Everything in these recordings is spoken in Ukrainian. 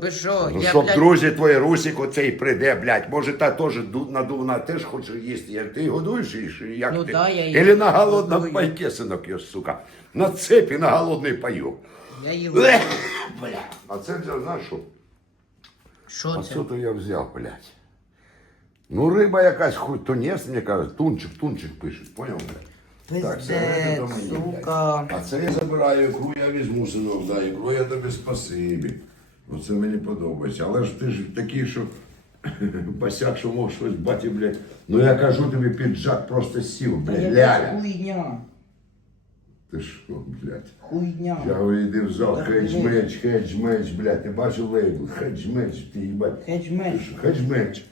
Ви що? Ну, я, щоб блядь, друзі твої Русик оцей прийде, блядь. Може, та теж ду- надувна теж хоче їсти. Як ти годуєш її, чи як Ну ти? да, я її Или на голодном годую. пайке, синок, його, сука. На цепі на голодний пайок. Я її Блядь. А це взяв, знаєш що? Що А це? що то я взяв, блядь? Ну, риба якась, хуй, тунець, мені кажуть, тунчик, тунчик пишуть, поняв, блядь? Так, це до мені, блядь. сука. А це я забираю ікру, я візьму, синок, да, ікру я тобі спасибі. Оце мені подобається. Але ж ти ж такий, що басяк, що мог щось баті, блядь. Ну я кажу тобі, піджак просто сів, блядь, ляля. Хуйня. Ти що, блядь? Хуйня. Я говорю, йди в зал, хедж-меч, хедж-меч, блядь, ти бачив лейбл, хедж-меч, ти їбать. Хедж-меч. Хедж-меч.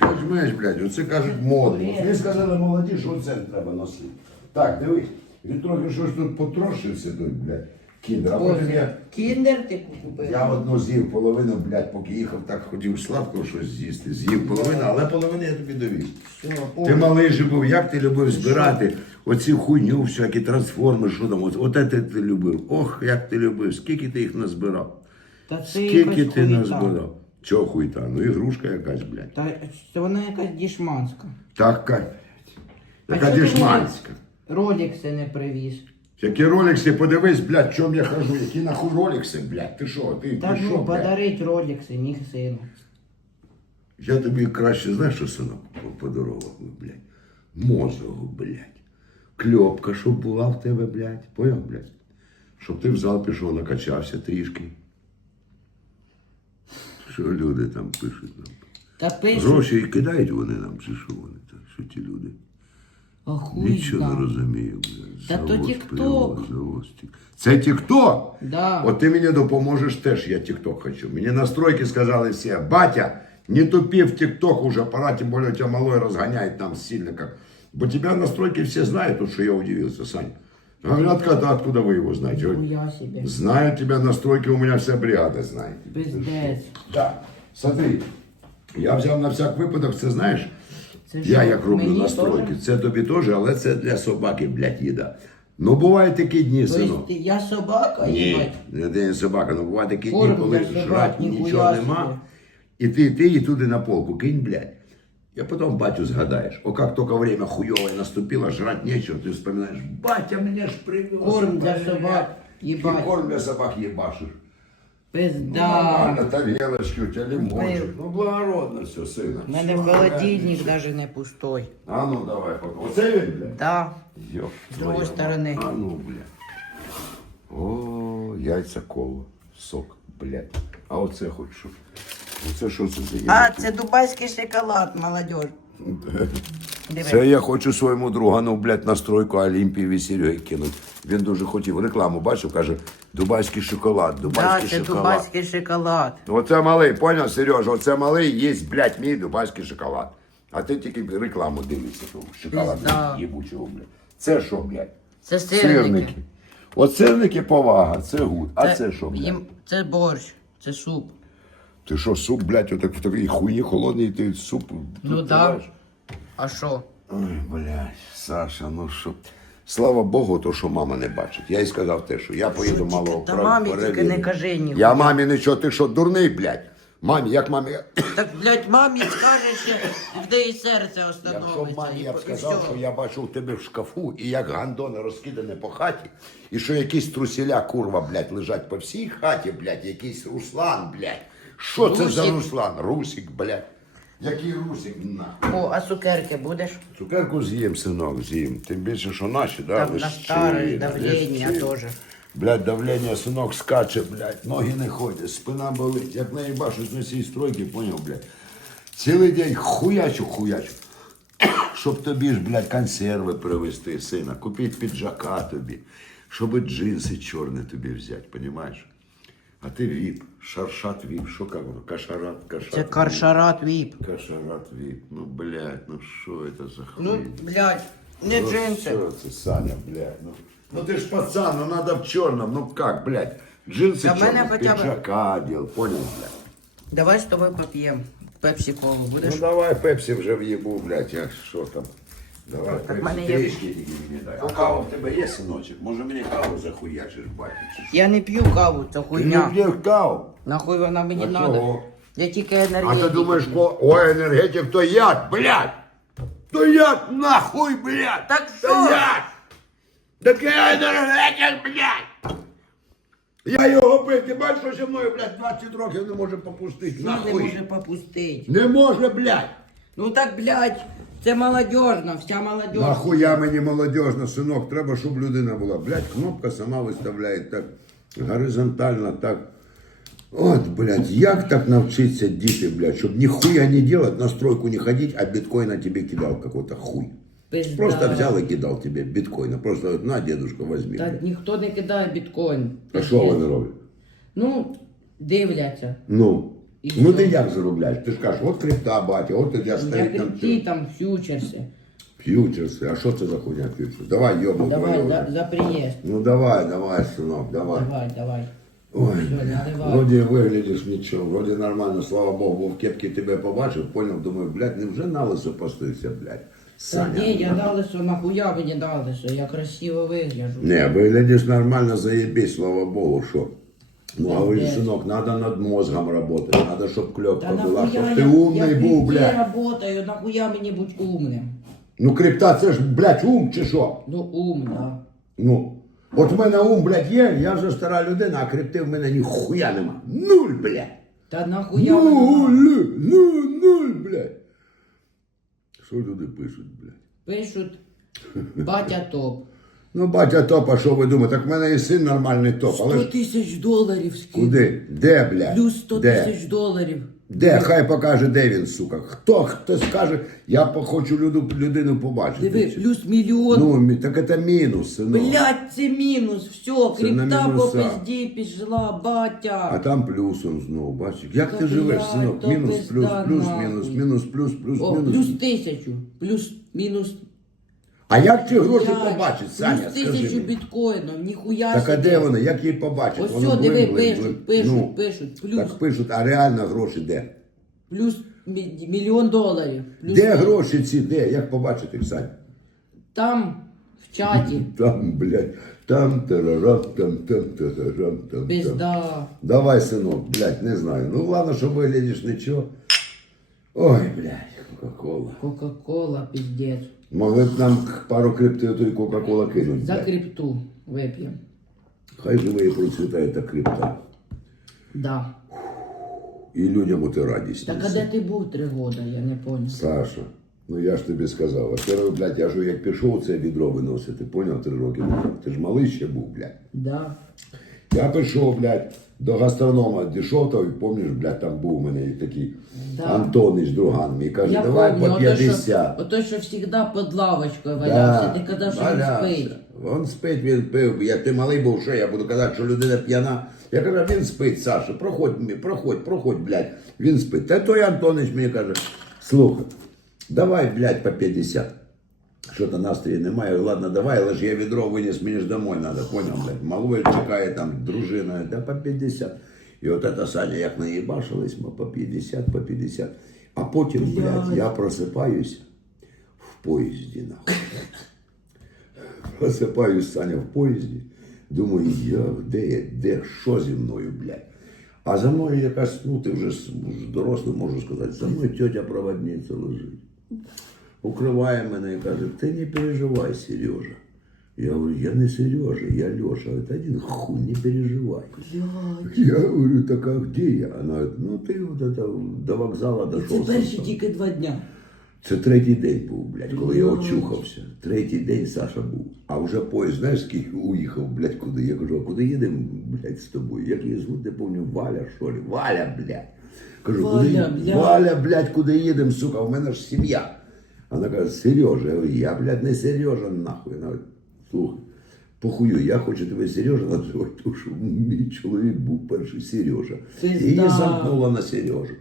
Хедж-меч, блядь, оце кажуть модно. От Мені сказали молоді, що оце треба носити. Так, дивись, він трохи щось тут потрошився тут, блядь, кіндер, а потім я... Кіндер ти купив? Я одну з'їв половину, блядь, поки їхав, так хотів сладкого щось з'їсти. З'їв половину, але половину я тобі довів. Все, Ти малий же був, як ти любив збирати оці хуйню, всякі трансформи, що там, от, от це ти любив. Ох, як ти любив, скільки ти їх назбирав. Та це Скільки якась ти хуйта. назбирав? Чого хуйта? Ну ігрушка якась, блядь. Та це вона якась дішманська. Така, А яка чого ти дешманська. Ролікси не привіз. Які ролікси, подивись, блядь, чом я хожу, які нахуй ролікси, блядь, ти що, ти, Та ти що, ну, блядь? подарить ролікси, міг сину. Я тобі краще, знаєш, що синок подарував, блядь? Мозогу, блядь. Кльопка, щоб була в тебе, блядь. Поняв, блядь? Щоб ти в зал пішов, накачався трішки. Що люди там пишуть нам? Та пишуть, Гроші кидають вони нам, чи що вони? так? Що ті люди? А хуй Нічого не розумію. Та то тік-ток. Це тік-ток? Да. От ти мені допоможеш теж, я тік-ток хочу. Мені настройки сказали всі, батя, не тупи в тік-ток уже, пора, тем более у тебя малой разгоняет там сильно как. Бо тебя настройки все знают, вот что я удивился, Сань. Говорят, откуда, откуда вы его знаете? Я себе. Знаю тебя настройки, у меня вся бригада знает. Пиздець. Да. Смотри, я взяв на всяк випадок, це знаєш, Це я як роблю мені настройки, теж? це тобі теж, але це для собаки, блядь, їда. Ну, бувають такі дні, Тобто синок. ти- я собака, Ні, їбать? не ти не собака, ну бувають такі дні, коли для собак, жрать ніхуя нічого собі. нема. І ти, ти її туди на полку кинь, блядь. Я потом батю згадаєш. О, как только время хуевое наступило, жрать нечего, ты вспоминаешь, батя меня ж привез. Корм для блядь». собак, І їбать. корм для собак єбашиш. Пизда. Нормально, тарелочки, у тебя лимончик. Ну, благородно все, сина. У мене холодильник навіть не пустой. А ну давай, пока. Оце він, блядь? Да. Йоп, З другої твою сторони. мать. А ну, блядь. О, яйця коло, сок, блядь. А оце хоч що? Оце що це за А, яйця? це дубайський шоколад, молодь. Диви. Це я хочу своєму другану, блядь, настройку Олімпії Весерьої кинуть. Він дуже хотів рекламу, бачив, каже, дубайський шоколад, Да, дубайський це шоколад. дубайський шоколад. Оце малий, поняв, Сережа, оце малий їсть, блядь, мій дубайський шоколад. А ти тільки рекламу дивишся, того шоколад Пизда. їбучого, блядь. Це що, блядь? Це сирники. От сирники повага, це гуд. А це що, блядь? їм- Це борщ, це суп. Ти що, суп, блядь, отак в такій хуйні холодний, ти суп. Ну тут да. кидаєш? А що? Ой, блядь, Саша, ну що. Слава Богу, то, що мама не бачить. Я їй сказав те, що я поїду малого Та мамі тільки перевірю. не кажи ніхуя. Я мамі нічого, ти що, дурний, блядь? Мамі, як мамі. Так, блядь, мамі скажеш, в неї серце Якщо б остановиться. мамі я б сказав, що я бачу в тебе в шкафу і як гандони розкидані по хаті, і що якісь трусіля, курва, блядь, лежать по всій хаті, блядь, якийсь Руслан, блядь. Що це за Русик. Руслан? Русик, блядь. Який Русик, на. О, а цукерки будеш? Цукерку з'їм, синок, з'їм. Тим більше, що наші, да? Там на лищі, старость, давлення теж. Блядь, давлення, синок, скаче, блядь, ноги не ходять, спина болить. Як наїбашусь на цій стройці, поняв, блядь. Цілий день хуячу, хуячу. Щоб тобі ж, блядь, консерви привезти, сина, купити піджака тобі, щоб джинси чорні тобі взяти, понімаєш? А ти віп, шаршат віп, що как воно? Кашарат, кашарат. Це каршарат віп. Кашарат віп. Ну, блядь, ну що це за Ну, хуй? блядь, не Ну, джинси. Що це, Саня, блядь? Ну, ну ти ж пацан, ну надо в чорному, ну как, блядь? Джинси Та в мене чорні, хоча б- піджака діл, понял, блядь? Давай з тобою поп'ємо. Пепсі колу Ну будеш? давай пепсі вже в'їбу, блядь, я що там? Давай, Так в мене є- трішки тільки мені дай. А кава в тебе є, синочок? Може мені каву захуячиш, батько? чи що? Я не п'ю каву, це Ти не хуйня. п'єш каву? Нахуй вона мені А надо. чого? Я тільки А енергетик. ти думаєш, ко... ой, енергетик, то яд, блядь! То яд нахуй, блядь! Так То що? яд! Таке енергетик, блядь! Я його пив, ти бачиш, що зі мною, блядь, 20 років не може попустити. Що не Нахуй! може попустити? Не може, блядь! Ну так, блядь, це молодежно, вся молодежь. Нахуя мені молодежно, синок, треба, щоб людина була. Блядь, кнопка сама виставляє так горизонтально, так. От, блядь, як так навчиться діти, блядь, щоб ніхуя не делать, на стройку не ходить, а биткоина тебе кидал какой-то хуй. Пизда. Просто взял и кидал тебе биткоина. Просто на, дедушка, возьми. Та блядь. ніхто не кидає біткоін. А що вони роблять? Ну, дивляться. Ну, І ну що? ти як заробляєш? Ти ж кажеш, от крипта, батя, от я Я стоїть там крипті, там фьючерси. фьючерси. А що це за хуйня фьючерси? Давай, йобну Давай, твою. за, за приїзд. Ну давай, давай, сынок, давай. Давай, давай. Ой, Всё, бля, наливай. вроде выглядишь ничего, вроде нормально, слава богу, бо в кепке тебе побачив, понял, думаю, блядь, невже на лисо постився, блядь? Та Саня. ні, я дали, що нахуя мені дали, що я красиво вигляджу. Не, выглядишь нормально, заебись, слава богу, что. Ну, а вы, Молодец. сынок, надо над мозгом работать, надо, чтоб клепка Та была, нахуя чтоб я, ты я умный в был, крипті блядь. работаю, нахуя мені бути умним? Ну, крипта, це ж, блядь, ум чи що? Ну, ум, да. Ну, от в мене ум, блядь, є, я вже стара людина, а крипти в мене ніхуя нема. Нуль, блядь. Та нахуя вона Нуль, нуль, нуль, блядь. Що люди пишуть, блядь? пишуть батя топ. Ну, батя топ, а що ви думаєте? Так в мене і син нормальний топ, 100 але тисяч доларів скинь. куди? Де, блядь? Плюс 100 Де? тисяч доларів. Де? Хай покаже, де він, сука. Хто хто скаже, я по- хочу люду, людину побачити. Диви, плюс мільйон. Ну, мі- так це мінус, синок. Блять, це мінус. Все, на крипта по мінуса. пизді пішла, батя. А там плюсом знову, бачиш. Як Та, ти живеш, блядь, синок? то Мінус, пизда плюс, плюс, нахуй. мінус, мінус, плюс, плюс, О, мінус. плюс тисячу. Плюс, мінус. А як ці гроші побачить, Саня, скажи тисячу мені? біткоїнів, ніхуя Так а собі. де вони? Як її побачить? Ось Воно все, диви, блин, блин, пишуть, блин. пишуть, Ну, пишуть. Плюс, Так пишуть, а реально гроші де? плюс мі- мільйон доларів. Плюс Де гроші ці, де? Як побачити, Сань? Там, в чаті, Там, блядь, там, тарарам, там, там, тарарам, там, там. пизда. Давай, синок, блядь, не знаю. Ну ладно, що виглядиш нічого. Ой, блядь, Кока-Кола. Кока-кола, пиздец. Могли б нам пару крипти тої Кока-Кола кинуть. За крипту вип'ємо. Хай живе і процвітає та крипта. Да. І людям бути радісні. Так а де ти був три года, я не понял. Саша, ну я ж тобі сказав, а перше, блядь, я ж як пішов це відро виносити, поняв, три роки назад. Ти ж малий ще був, блядь. Да. Я прийшов, блядь, до гастронома дійшов, то, пам'ятаєш, блядь, там був у мене такий Да. Антонич, друган мій, каже, Я давай помню, по 50. ото, що завжди під лавочкою валявся, ти казав, що він спить. Він спить, він пив. Як ти малий був, що я буду казати, що людина п'яна. Я кажу, він спить, Саша, проходь, проходь, проходь, блядь. Він спить. Та той Антонич мені каже, слухай, давай, блядь, по 50. Що-то настрою немає, ладно, давай, але ж я відро виніс, мені ж домой треба, поняв, блядь. Малой чекає там дружина, да по 50. І от це Саня, як наїбашились, ми по 50, по 50. А потім, блядь, я просипаюсь в поїзді, нахуй. Просипаюсь, Саня, в поїзді. Думаю, я, де я, де, що зі мною, блядь? А за мною якась, ну ти вже дорослий, можу сказати, за мною тетя проводниця лежить. Укриває мене і каже, ти не переживай, Сережа. Я говорю, я не Сережа, я Леша. Это один хуй, не переживай. Я говорю, так а где я? Она говорит, ну ти вот это, до вокзала Це дошов. перші тільки два дня. Це третій день був, блядь, коли я очухався. Третій день Саша був. А вже поїзд, знаєш, скільки уїхав, блядь, куди? Я кажу, а куди їдемо, блядь, з тобою? Як її звуть, не пам'ятаю, Валя, що ли? Валя, блядь. Кажу, Валя, куди? блядь. Валя, блядь, куди їдемо, сука, у мене ж сім'я. Вона каже, Сережа, я говорю, я, блядь, не Сережа, нахуй. Вона говорить, слухай, похую, я хочу тебе Сережа називати, тому що мій чоловік був перший Сережа. І її замкнула на Сережу.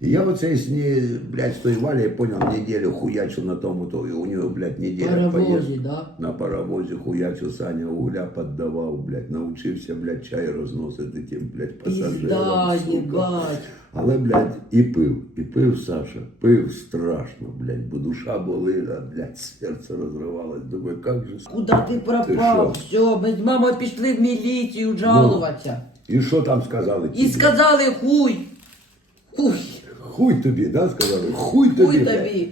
І я оцей з нею, блядь, валі, я понял, неделю хуячил на тому, то і у нього, блядь, неделя поїзд. да? На паровозі хуячив, Саня угля поддавав, блядь, научився, блядь, чай розносити тим, блядь, Пізда, пасажирам, сука. їбать. Але, блядь, і пив, і пив Саша, пив страшно, блядь, бо душа болила, блядь, серце розривалось. Думаю, як же. с- Куда ти пропав? Все, ми з мамою пішли в міліцію жалуватися. І що там сказали? І сказали хуй. Хуй. Хуй тобі, да, сказали? Хуй тобі. Хуй блядь. тобі.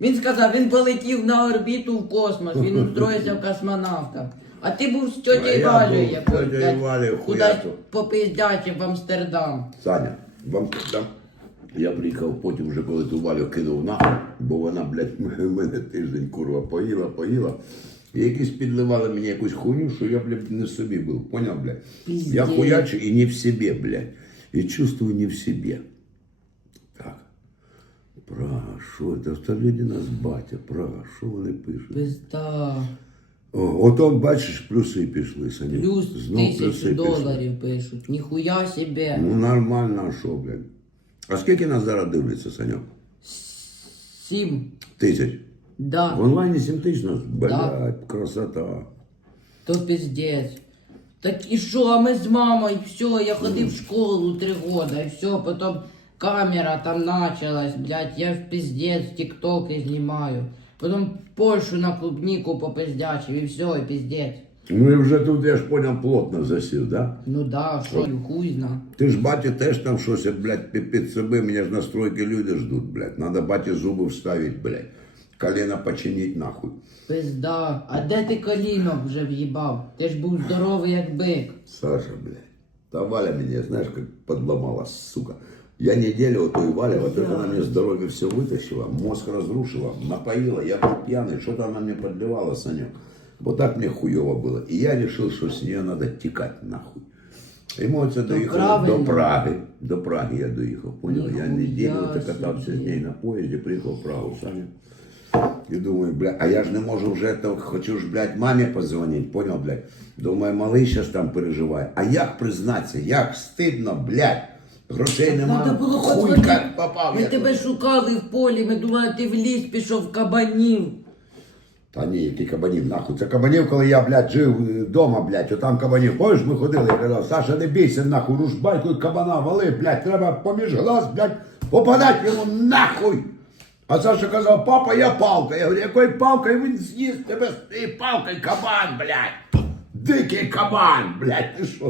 Він сказав, він полетів на орбіту в космос, він устроївся в космонавта. А ти був з А я тьотєю Валею був з якось. тьотєю блядь, Валею Кудись попиздячив в Амстердам. Саня, вам там. Я приїхав потім вже, коли ту Валю кинув на, бо вона, блядь, мене тиждень курва поїла, поїла. І якісь підливали мені якусь хуйню, що я, блядь, не в собі був. Поняв, блядь? Я хуячу і не в себе, блядь. І чувствую не в себе. Прага, що це? Та люди нас батя, Прага, що вони пишуть? Пизда. О, ото, бачиш, плюси пішли, Саня. Плюс Знов плюси тисячу пішли. доларів пишуть. Ніхуя себе. Ну нормально, а що, блядь? А скільки нас зараз дивляться, Саньок? Сім. Тисяч. Да. В онлайні 7 тисяч нас, блядь, красота. То пиздец. Так і що, а ми з мамою, все, я ходив в школу три года, і все, потім камера там началась, блядь, я в пиздец, тіктоки знімаю. Потім Польщу на клубніку попиздячив, і все, і пиздец. Ну і вже тут, я ж поняв, плотно засів, да? Ну да, що, хуй зна. Ти ж баті теж там щось, блядь, під, під себе, мене ж настройки люди ждуть, блядь. Надо баті зуби вставити, блядь. Колено починить нахуй. Пизда, а де ти колінок вже в'їбав? Ти ж був здоровий як бик. Саша, блядь. Та Валя меня, знаешь, как подломала, сука. Я неделю у той Вали, вот это она мне здоровье все вытащила, мозг разрушила, напоила, я был пьяный, что-то она мне подливала, Санек. Вот так мне хуево было. И я решил, что с нее надо текать нахуй. Эмоция доехала правильно. до Праги. До Праги я доехал, понял? Я Нихуя неделю вот катался с себе. ней на поезде, приехал в Прагу, Саня. И думаю, бля, а я ж не можу вже этого, хочу ж, блядь, мамі позвонить, понял, блядь? Думаю, малий щас там переживає. А як признатися, як стидно, блядь, грошей Надо немає, було хуй як попав. Ми я тебе туди. шукали в полі, ми думали, ти в ліс пішов кабанів. Та ні, який кабанів, нахуй. Це кабанів, коли я, блядь, жив вдома, блядь, отам кабанів. Помніш, ми ходили, я казав, Саша, не бійся, нахуй, рушбайку і кабана вали, блядь, треба поміж глаз, блядь, попадати йому нахуй. А Саша казав, папа, я палка. Я говорю, якою палкою він з'їсть тебе з цією палкою кабан, блядь. Дикий кабан, блядь, ти що?